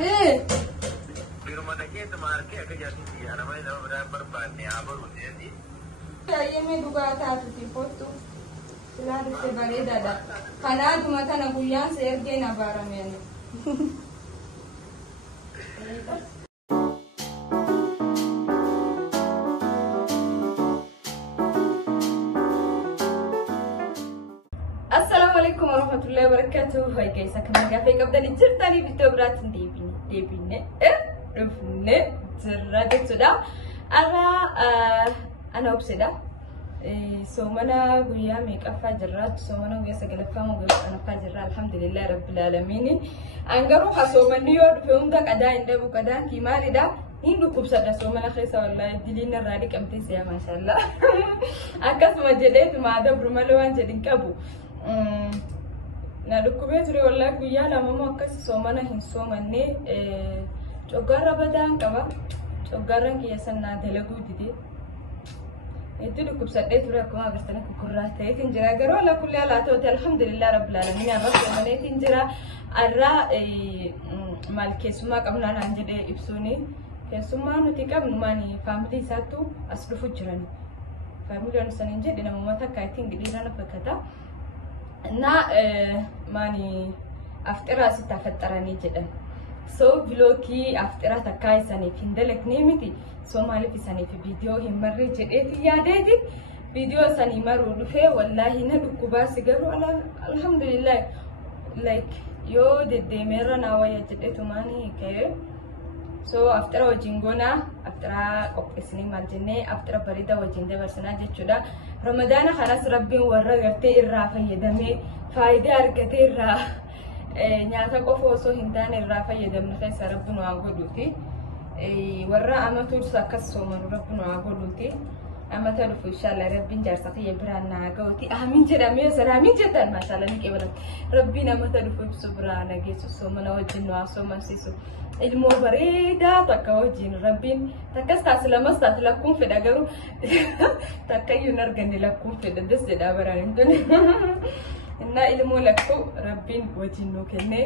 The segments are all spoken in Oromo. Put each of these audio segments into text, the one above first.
Eh. Pero mana kita marke akan jadi dia. Namanya nama berapa ni? Apa rumahnya ni? Saya menduga tahu tipu-tipu. Selalu sebalik ada. Karena cuma tanah buyan serge nabaramnya. Assalamualaikum warahmatullahi wabarakatuh. Hai guys, akan gafe kabda ni cerita ni video berat debine rufne cerita sudah ara ana obseda so mana guya make afa jarrat so mana guya sagala famu guya ana fajra alhamdulillah rabbil alamin angaru haso maniyo feunda kada inda bu kada kimari da hindu kubsada so mana khaysa wallahi dilina radi kamti siya mashallah akas majede ma da brumalwan jedin kabu na dukube turi wallahi guya la mama akas so mana hin so manne cogarra badan kaba cogarran ki yasanna dalagu dide itu dukubsade turi akuma agartana kukurrata yakin jira garo la kulli ala tawti alhamdulillah rabbil alamin ya rabbi mane tinjira arra mal kesuma qabna nan jede ibsuni kesuma nuti qabnu mani family satu aslufu jirani family on sanin jede na mama takaitin gidira na fakata na mani aftira sita fattarani jedan so vlogi aftira takai sani kindalek nemiti so mali fi sani fi video himmarri jedeti yadeti video sani maru dufe wallahi na dukuba sigaru alhamdulillah like yo de mera na waya jedetu mani ke so aftira wajingona aftira qopesni marjenne aftira barida wajinde barsana jechuda ramadana khalas rabbin warra garte irra fayyadame faayida argate irra nyaata qofo so hindaan irra fayyadamne keessa rabbin waa godhuti warra amatu sakas so man rabbin waa godhuti amata dhufu inshallah rabbin jaarsa khiyya birana gawti amin jedame saramin jedan mashallah ni kebalan rabbin amata dhufu subrana geesu so mana wajin waa so mansisu ilmo barida takawajin rabbin takasta silamasta lakum fi dagaru takayu nargani lakum fi das jeda baranin dun inna ilmo lakku rabbin wajinno kenne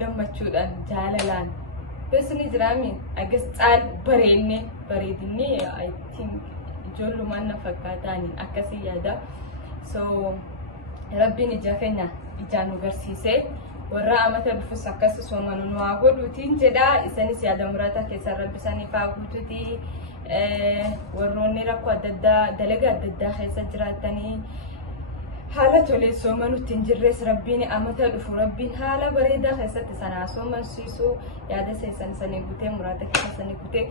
dammachudan jalalan besni jirami agas tsal barenne baredini I think jollu manna fakatani akasi yada so rabbin ijafenya ijanu garsise warra amata dhufus akkas soomanu waa godhuutiin jedha isanis yaada murata keessa rabbisanii faaguututi warroonni rakkoo adda addaa dalaga adda addaa keessa jiraatanii haala tolee soomanutti hin jirres rabbiin amata dhufu rabbiin haala bareedaa keessatti sanaa soomansiisu yaada seessan sanii gutee murata keessa sanii gutee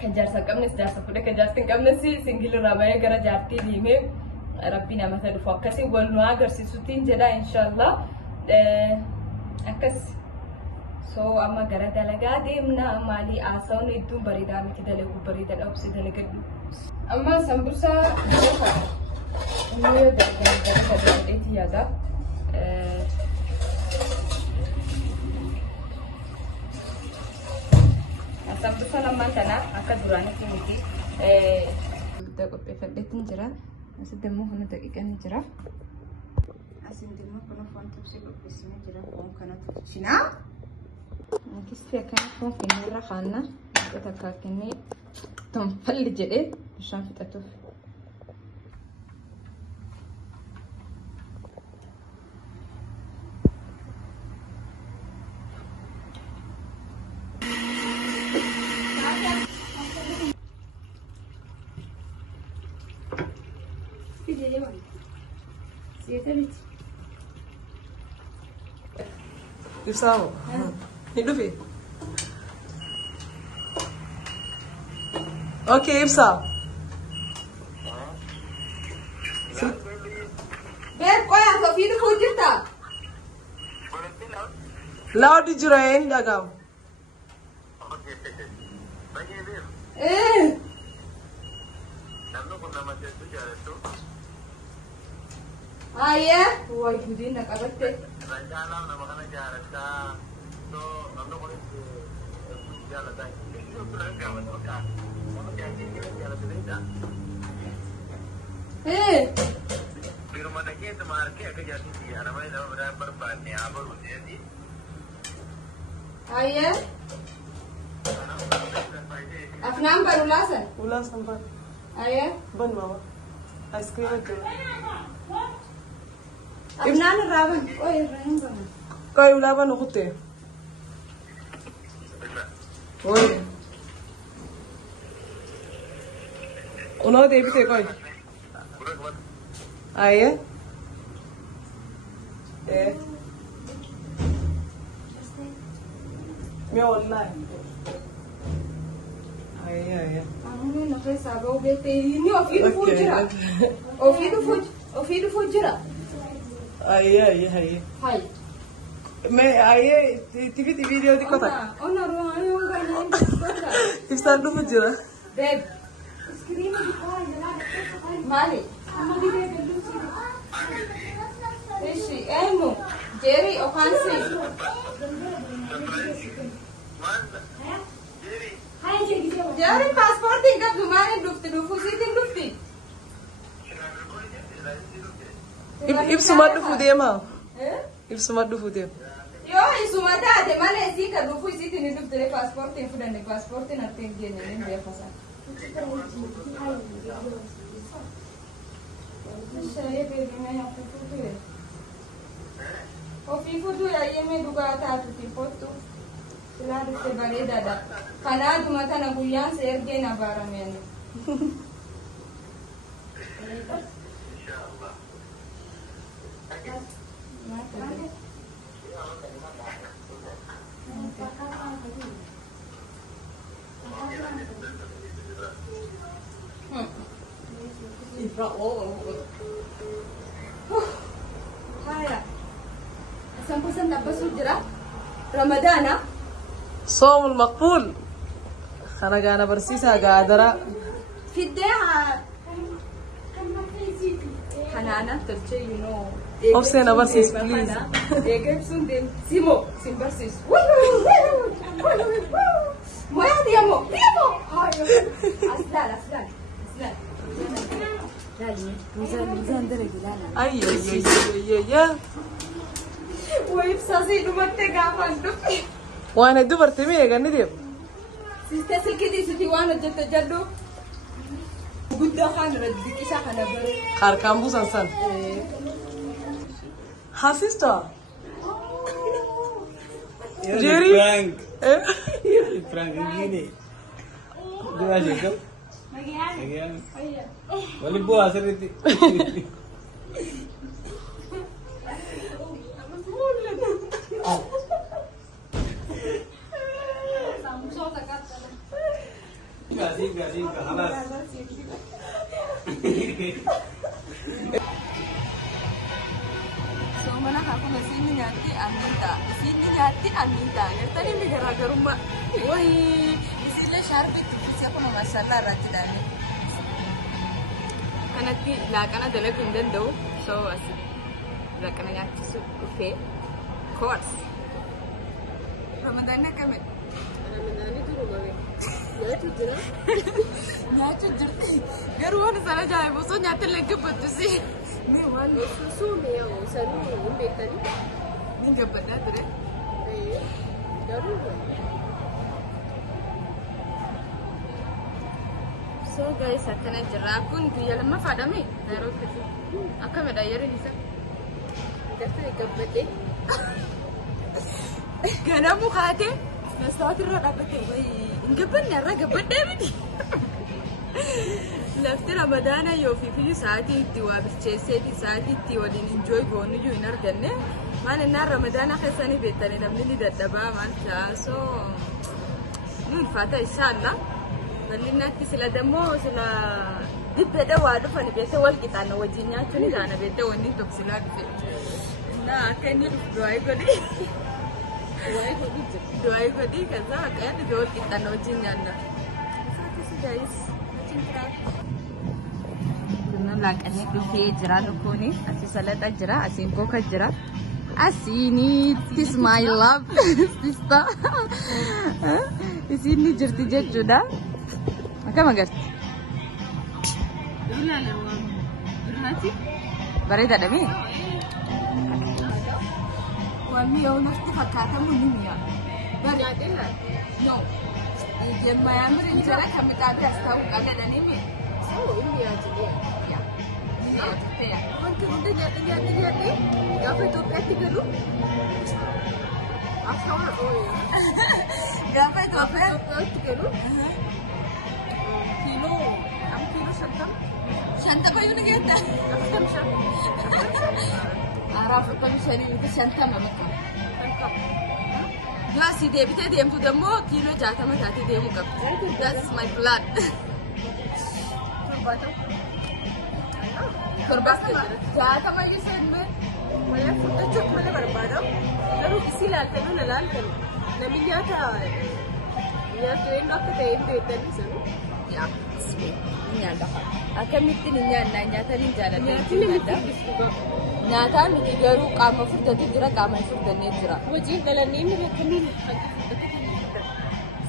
kan jaarsa qabnes jaarsa fudhe kan jaarsa hin qabnes singilirraa bahee gara jaartii deemee rabbiin amata dhufu akkasii wal nu agarsiisuutiin jedha inshallah akas so amma gara dalagaa deemna maali aasawni iddoo bareedaa miti dalagu bareeda dhabsi dalagadu amma sambusa inni dalagaa yaada sambusa lamman tana akka duraanitti miti qopheeffadheetin jira asitti immoo hunda daqiiqan jira asin dimma kuna fontu si qopheessine jira foon kanatu china kisti akkana foon finirra khanna takka kenne tonfalli jedhe bishaan fixatuuf Gustavo, hidup ya? Oke, Ibsa. ber koya so fi ko jitta Laut dijurain dagam. Ayah, wah gudi nak apa teh? Rencana nama kana jarata, so nando boleh jarata. Itu sudah kawan oka. Mau jadi kita jalan beda. तो मार के अगर जाती थी यार हमारे नव बराबर पाने आप और होते हैं आइए अफनाम पर उलासन Ulasan ba? आइए Ban mama. Ice cream ito. Afnan रावण ओए रहन बना Kay ulaban ako te. Oy. Uno de bite koy. Aye. Me wallahi. Aye. أنا نخلص أبغى بيتي أفيد فوجرا أفيد فوجرا Aye. هاي Me aye TV video di kota. أنا روحاني وقاعدين Ifsan du fujira. بيب مالي إيشي إنه جيري أوكانسي جيري باسبورت إنك دماني دفتي دفوسي دفتي If sumat du fude ma. If sumat du fude. Yo, isumata ate mane sika dufu isiti ni duftere passport in fudane passport na tengi ne ne ya fasa. Shaye baby me ya futu. O futu ya yeme duga ta tu foto. Sila dufte bare dada. Kana dumata na guyan serge na baramen. Haya. Sampusan dapat sujra. Ramadana. صوم المقبول. خرجنا برسيسها قادرة. Fideha. Hanana terce you know. Hossein Abarsis, please. Egep sundem Simo Simbarsis. Moya diamo. Aslan. Lali, mizan dere gilana. Ay. Wait, sasi dumatte gafan du. وانا دبرت ميغا نديب Sister kidi siti wana jetta jallu. Gudda khan raddi kisa kana bare. خار كامبو سانسان ها سيستر Jerry Frank. eh Frank gini. Dia aja kan? Bagian. Wali buah seriti. Gasing kehalas. So mana aku sini nyati aminta. Tadi mi garuma. Woi, di sini sharp itu siapa nama masalah rajidane. Kanati la kana dala kundan do. So asi. La kana nyati su kufe. Course. Ramadan kami. Ramadan itu rumah. Nyatu jirti. Garuan sana jahe boso nyate lagi batusi. Ni wan susu me ya saru betani. Ni gabada dure. Garu. So guys, akana jira kun biya lama fadami. Naro kasi. Akka me dayare hisa. Gasta gabade. Gana mukhate. Nasawat ro dabate. Gabban narra gabade miti. Lafti Ramadana yoo fi sa'aatii itti waa bilcheessee fi sa'aatii itti waliin enjoy goonu iyyuu hin arganne. Maal innaan Ramadana keessanii beektanii namni ni dadhabaa maal ta'a so nuun faata inshallah. Bal'inatti sila dammoo sila dibbeedha waa dhufani beektee wal qixaanna wajjin nyaachuun ni taana beektee wanni tokksilaa dhufe. Naa akka inni dhufu du'aayi godhi. Du'aayi godhi kaza akka inni dhufe wal qixaanna wajjin nyaanna. Guys. Laaqanii dhufee jira lukkuuni asii salaxa jira asiin kooka jira asiinittis my love sister isiin ni jirti jechuudha akkam agarti Bareedaadha mee? Waan mi'oo nafti fakkaatamu ni mi'a. Bareedeera. No. Jemmaa mirin jara kan midhaan as ta'uu qabdanii mee? Inni yaaduu yaa. Wanti hunda nyaatee gaafa Itoophiyaatti galu akkama gaafa Itoophiyaatti galu kiiloo 50 yoo ngeetta 45 bakka gaasi deebitee deemtu dammoo kiiloo 60 taatee deemuu qabdi. That's my plan. Korbaas jaata malee seenme malee fudhachuuf malee barbaada. Garuu isi ilaaltanii na ilaaltanii namni nyaata eenyu akka ta'e hin beekanii sanu. Yaa nyaata akkamitti ni nyaanna nyaatanii jaalladha. Nyaataan nuti garuu qaama furdatu jira qaama hin furdannee jira. Hojii galanii inni akkamiin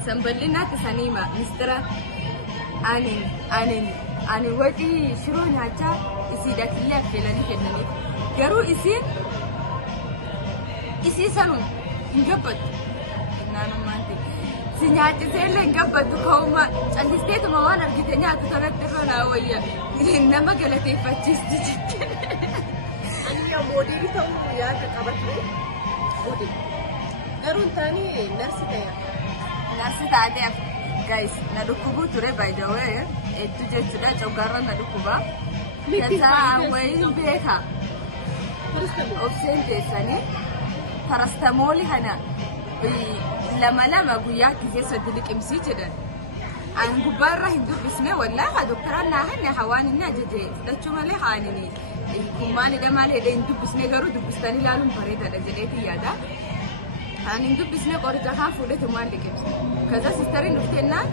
sanbal'inaatti saniima mistira ani wajii shiroo nyaachaa isiidha killee affeelanii kennaniif garuu isii sanuu hin gabbatu naannummaatti si nyaachisee illee hin gabbatu ka'uma callisteetuma waan argite nyaatu sanatti irra naa wayya nama galateeffachiisti jechuudha. Ani yaa moodeelii ta'uu yaada qabatu garuu hin taane narsi ta'e. Narsi taateef guys na dhukkubuu ture by the way hedduu jechuudha coggaarra na dhukkuba. Kasaa wayiin beeka obseen teessanii parastamoolii kana lama guyyaa keessa liqimsii jedhan. An gubbaarra hin dubbisne wallaahi doktoraan naa hanne hawaan inni ajaje fudhachuu malee haanini kummaanidha malee hin dubbisne garuu dubbistanii ilaaluun bareedaadha jedheetii yaada. Ani hin dubbisne qoricha kaan fuudhee waan liqimse. Kaza sistariin dhuftennaan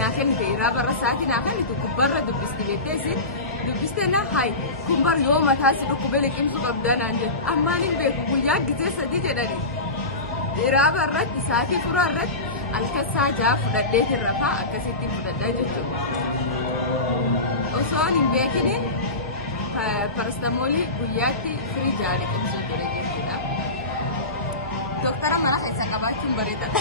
naa kennite irraa barra sa'aatii naa kennitu gubbaarra dubbisti beektee isin dubbistennaan hayi kumbar yoo mataa si dhukkube liqimsuu qabdaa naan jedhu ammaan hin beeku guyyaa gisee sadii jedhani. Irraa barratti sa'aatii furaa irratti halkan saa ja'a fudhadheetiin rafaa akkasitti fudhadhaa jechuudha. Osoo hin beekiniin parastamoolii guyyaatti firii ja'a liqimsuu ture jechuudha. Doktora mana keessa qabaachuun bareedaadha.